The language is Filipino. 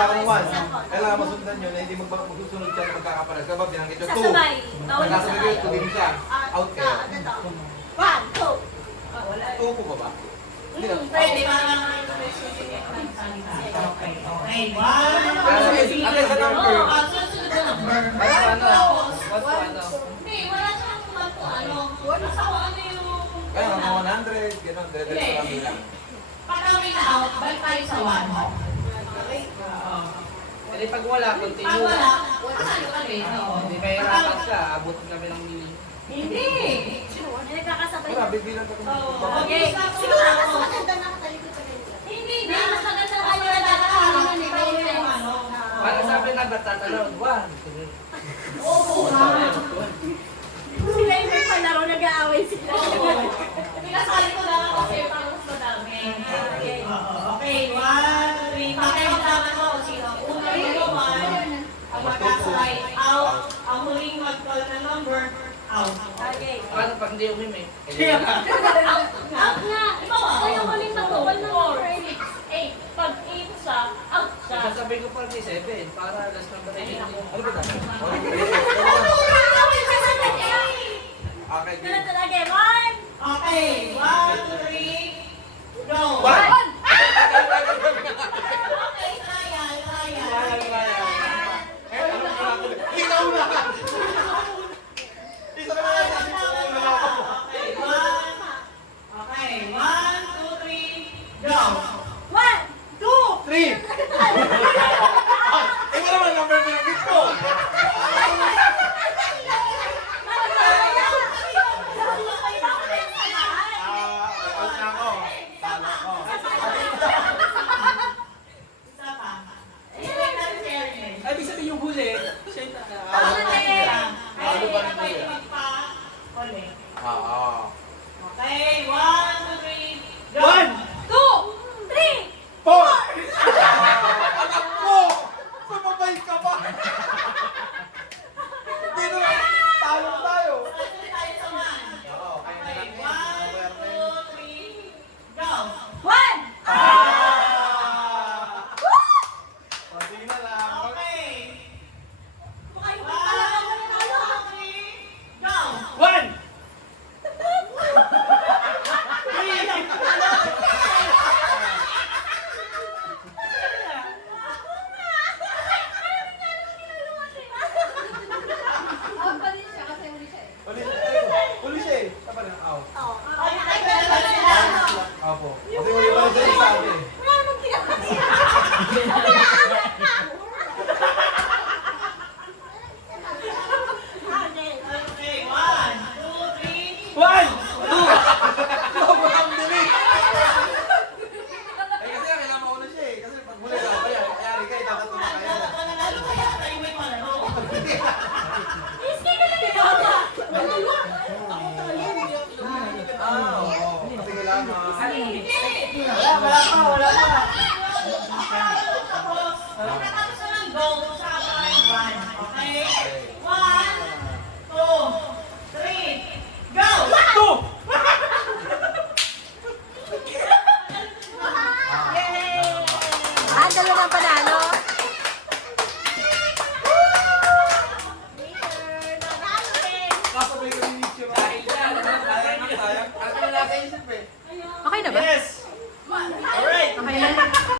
nakakita ko ng 1. Kailangan masundan yun na hindi magsusunod siya na magkakapalag. Kapag binanggit yung 2. Sasabay. Nagkasabay kayo, 2 din siya. Out kayo. 1, 2. 2 po ba ba? Hindi na. Pwede ba lang okay, okay. 1, 2, 3. Ano sa number? Sunod na number. Hindi, wala siyang ano. Basta kung ano yung... Kaya mga 100, gano'n, dire-diretso lang bilang. Pag kami na out, balik tayo sa 1. Kasi pag wala, continue. Pag wala, ano kami? Hindi may hirapan ka, abutin kami ng mili. Hindi. Hindi nagkakasabay. Wala, bibilang ka Okay. Siguro mas maganda na katalikod ka ganyan. Hindi, mas maganda ka wala dadahalan ni ano. Parang sabi na nagtatalon, 1. Oo. Sila yung may palaro, nag-aaway sila. Pinasali ko lang kasi para mas madami. Okay, 1, 2, 3. Bakit ang tama mo? Sino? Una yung 1. Ang magkasabay, out. Ang huling mag-call na number, out. Okay. Paano pag hindi umimik? Out nga. Ikaw, Ito yung huling mag-call ng 8. Pag 8 siya, out siya. Sasabihin ko pa 7 para last number 8. Ano ba tayo? Okay, game. Ganito lagi. 1. Okay, 1, 2, 3, go! One. Okay, trial. Ikaw na! Isa ka na lang. Okay, 1, 2, 3, go! 1, 2. 3! Ikaw naman, number binanggit ko! Out na ako. Talo ko. Isa pa. Hindi na fairness. Ay, ibig sabihin yung huli, siya yung Talo ba rin Pwede kuya? magpa-ulit. Oo. Okay, 1, 2, 3, go! 2, 3. 4! Anak mo! Sumabay ka ba? Hindi naman. Talo tayo. Ulit tayo sa 1. Oo, kaya na Okay, lang. 1, 2, 3, go! 1. Pati na lang. Okay. Kayo 1, pa talaga mo 2, 3, go! 1! Uli siya eh. Sapa na. Out. Ay, dalawa sila. Apo. Kasi uli pa rin siya yung sabi. Okay, 1, 2, 3, 1! Sobrang bilis! Eh kasi kailangan mauna siya eh. Kasi pag muli ka, kaya kayari kayo, tatato na kayo. Mananalo kaya tayo may palaro. Oo. Kasi kailangan Hindi. Wala pa. Tapos,